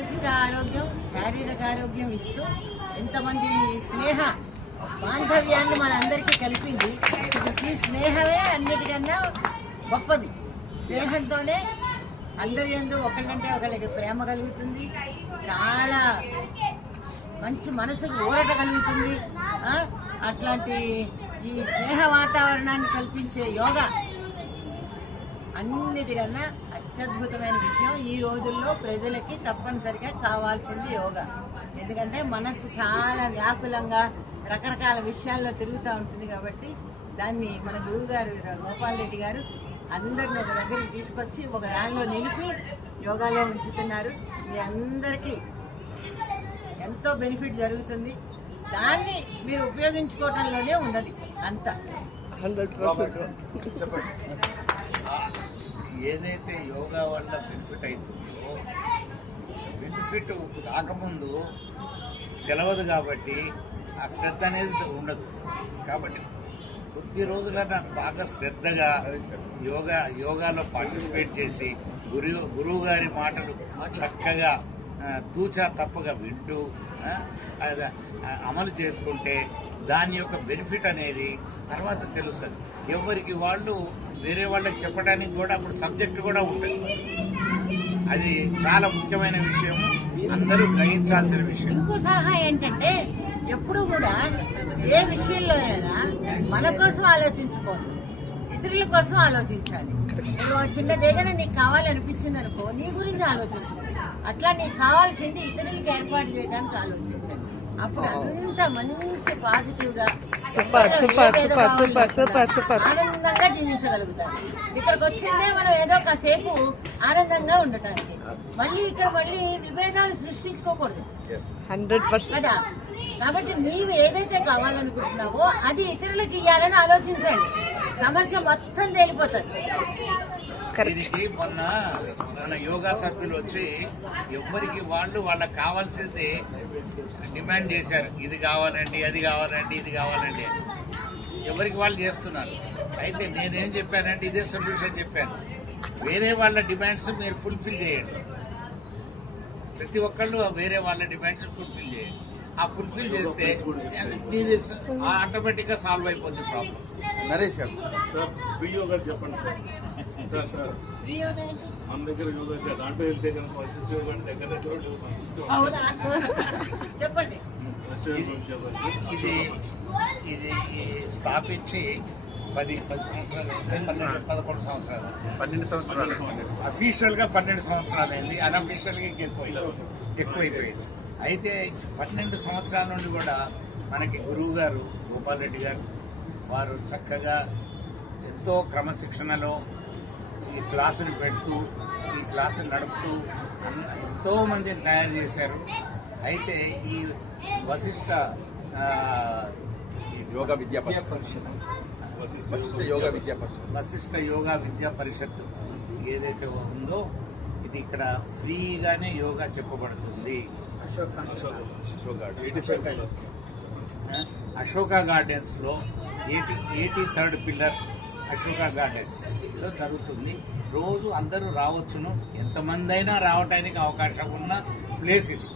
మానసిక ఆరోగ్యం, శారీరక ఆరోగ్యం ఇస్తూ ఎంతమంది స్నేహ బాంధవ్యాన్ని మనందరికీ కలిపింది. ఈ స్నేహమే అన్నిటికన్నా గొప్పది. స్నేహంతోనే అందరి యందు ఒకళ్ళంటే ఒకళ్ళకి ప్రేమ కలుగుతుంది, చాలా మంచి మనసుకు ఊరట కలుగుతుంది. అట్లాంటి ఈ స్నేహ వాతావరణాన్ని కల్పించే యోగా అన్నిటికన్నా అత్యద్భుతమైన విషయం. ఈ రోజుల్లో ప్రజలకి తప్పనిసరిగా కావాల్సింది యోగా. ఎందుకంటే మనస్సు చాలా వ్యాకులంగా రకరకాల విషయాల్లో తిరుగుతూ ఉంటుంది. కాబట్టి దాన్ని మన గురువు గారు గోపాల్ రెడ్డి గారు అందరిని ఒక దగ్గరికి తీసుకొచ్చి ఒక దానిలో నిలిపి యోగాలో ఉంచుతున్నారు. మీ అందరికీ ఎంతో బెనిఫిట్ జరుగుతుంది. దాన్ని మీరు ఉపయోగించుకోవడంలోనే ఉన్నది అంతా. 100% ఏదైతే యోగా వల్ల బెనిఫిట్ అవుతుందో, బెనిఫిట్ రాకముందు తెలవదు కాబట్టి ఆ శ్రద్ధ అనేది ఉండదు. కాబట్టి కొద్ది రోజులన్నా బాగా శ్రద్ధగా యోగాలో పార్టిసిపేట్ చేసి గురువు గారి మాటలు చక్కగా తూచా తప్పగా వింటూ అమలు చేసుకుంటే దాని యొక్క బెనిఫిట్ అనేది తర్వాత తెలుస్తుంది. ఎవరికి వాళ్ళు వేరే వాళ్ళకి చెప్పడానికి కూడా అప్పుడు సబ్జెక్టు కూడా ఉంటుంది. అది చాలా ముఖ్యమైన విషయం, అందరూ గ్రహించాల్సిన విషయం. ఇంకో సలహా ఏంటంటే ఎప్పుడు కూడా ఏ విషయంలో అయినా మన కోసం ఆలోచించుకోండి, ఇతరుల కోసం ఆలోచించాలి. చిన్నది ఏదైనా నీకు కావాలనిపించింది అనుకో, నీ గురించి ఆలోచించు. అట్లా నీకు కావాల్సింది ఇతరులకు ఏర్పాటు చేయడానికి ఆలోచించండి. అప్పుడు అంత మంచి పాజిటివ్ గా ఆనందంగా జీవించగలుగుతారు. ఇక్కడికి వచ్చిందే మనం ఏదో కాసేపు ఆనందంగా ఉండటానికి. మళ్ళీ విభేదాలు సృష్టించుకోకూడదు 100% కదా. కాబట్టి నీవు ఏదైతే కావాలనుకుంటున్నావో అది ఇతరులకు ఇవ్వాలని ఆలోచించండి. సమస్య మొత్తం తేలిపోతుంది. దీనికి మొన్న మన యోగా సభ్యులు వచ్చి ఎవరికి వాళ్ళు వాళ్ళకి కావాల్సింది డిమాండ్ చేశారు. ఇది కావాలండి, అది కావాలండి, ఇది కావాలండి, ఎవరికి వాళ్ళు చేస్తున్నారు. అయితే నేనేం చెప్పానంటే ఇదే సొల్యూషన్ చెప్పాను. వేరే వాళ్ళ డిమాండ్స్ మీరు ఫుల్ఫిల్ చేయండి. ప్రతి ఒక్కళ్ళు వేరే వాళ్ళ డిమాండ్స్ ఫుల్ఫిల్ చేయండి. ఆ ఫుల్ఫిల్ చేస్తే మీది ఆటోమేటిక్గా సాల్వ్ అయిపోతుంది ప్రాబ్లం. నరేష్ గారు సార్ ఫ్రీ యోగా చెప్పండి సార్. సార్ మన దగ్గర యోగా దాంట్లో వెళ్తే కనుక వశిష్ఠ యోగా దగ్గర చెప్పండి. ఇది స్థాపించి 10 సంవత్సరాలు, 11 సంవత్సరాలు, 12 సంవత్సరాలు. అఫీషియల్ గా 12 సంవత్సరాలు అయింది, అన్అఫీషియల్ గా ఎక్కువైపోయింది. అయితే 12 సంవత్సరాల నుండి కూడా మనకి గురువు గారు గోపాల్ రెడ్డి గారు వారు చక్కగా ఎంతో క్రమశిక్షణలో ఈ క్లాసులు పెడుతూ, ఈ క్లాసులు నడుపుతూ ఎంతో మందిని తయారు చేశారు. అయితే ఈ వశిష్ఠ యోగా విద్యా పరిషత్, వశిష్ఠ యోగా విద్యా పరిషత్ ఏదైతే ఉందో ఇది ఇక్కడ ఫ్రీగానే యోగా చెప్పబడుతుంది. అశోక గార్డెన్స్ లో 83rd పిల్లర్ అశోక గార్డెన్స్ లో జరుగుతుంది. రోజు అందరూ రావచ్చును, ఎంతమంది అయినా రావడానికి అవకాశం ఉన్న ప్లేస్ ఇది.